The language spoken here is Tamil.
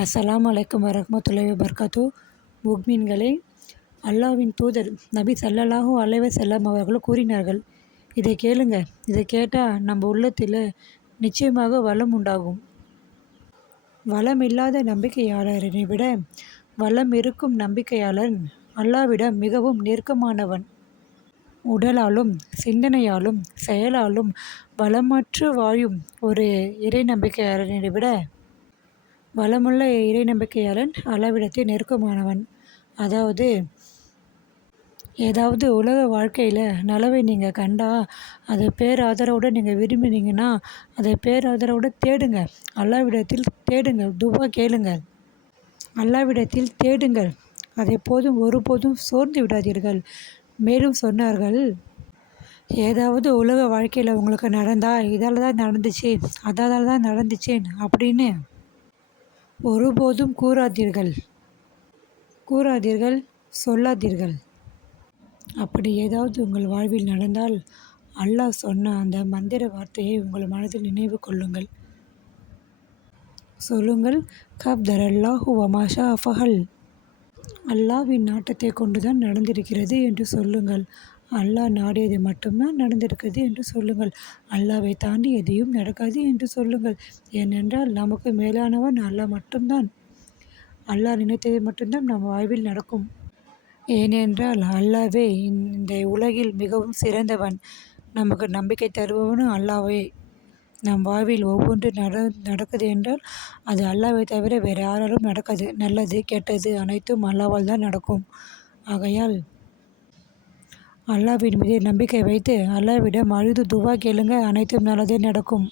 அஸ்ஸலாமு அலைக்கும் வரஹ்மத்துல்லாஹி வபரகாத்துஹு. முஃமின்களே, அல்லாஹ்வின் தூதர் நபி ஸல்லல்லாஹு அலைஹி வஸல்லம் அவர்கள் கூறினார்கள், இதை கேளுங்க. இதை கேட்டால் நம்ம உள்ளத்தில் நிச்சயமாக வளம் உண்டாகும். வளமில்லாத நம்பிக்கையாளரை விட வளம் இருக்கும் நம்பிக்கையாளன் அல்லாஹ்விடம் மிகவும் நெருக்கமானவன். உடலாலும் சிந்தனையாலும் செயலாலும் வளமற்று வாழும் ஒரு இறை நம்பிக்கையாளனை விட வளமுள்ள இறை நம்பிக்கையாளன் அல்லாஹ்விடத்தில் நெருக்கமானவன். அதாவது, ஏதாவது உலக வாழ்க்கையில் நலவை நீங்கள் கண்டால் அதை பேராதரவோடு நீங்கள் விரும்பினீங்கன்னா அதை பேராதரவோடு தேடுங்க. அல்லாஹ்விடத்தில் தேடுங்க, துவா கேளுங்கள். அல்லாஹ்விடத்தில் தேடுங்கள். அதை போதும் ஒருபோதும் சோர்ந்து விடாதீர்கள். மேலும் சொன்னார்கள், ஏதாவது உலக வாழ்க்கையில் உங்களுக்கு நடந்தால் இதால் தான் நடந்துச்சு, அதால் தான் நடந்துச்சு அப்படின்னு ஒருபோதும் கூறாதீர்கள், சொல்லாதீர்கள். அப்படி ஏதாவது உங்கள் வாழ்வில் நடந்தால் அல்லாஹ் சொன்ன அந்த மந்திர வார்த்தையை உங்கள் மனதில் நினைவு கொள்ளுங்கள். சொல்லுங்கள், கப்தரல்லாஹு வமாஷா ஃபஅல். அல்லாஹ்வின் நாட்டத்தை கொண்டுதான் நடந்திருக்கிறது என்று சொல்லுங்கள். அல்லாஹ் நாடியது மட்டும்தான் நடந்திருக்கிறது என்று சொல்லுங்கள். அல்லாஹ்வை தாண்டி எதையும் நடக்காது என்று சொல்லுங்கள். ஏனென்றால் நமக்கு மேலானவன் அல்லாஹ் மட்டும்தான். அல்லாஹ் நினைத்தது மட்டும்தான் நம் வாழ்வில் நடக்கும். ஏனென்றால் அல்லாஹ்வே இந்த உலகில் மிகவும் சிறந்தவன். நமக்கு நம்பிக்கை தருபவனும் அல்லாஹ்வே. நம் வாழ்வில் ஒவ்வொன்று நடக்குது என்றால் அது அல்லாஹ்வை தவிர வேறு யாராலும் நடக்காது. நல்லது கெட்டது அனைத்தும் அல்லாஹ்வால் தான் நடக்கும். ஆகையால் அல்லாஹ்வின் மீது நம்பிக்கை வைத்து அல்லாஹ்விடம் அழுது துவா கேளுங்க, அனைத்தும் நல்லதே நடக்கும்.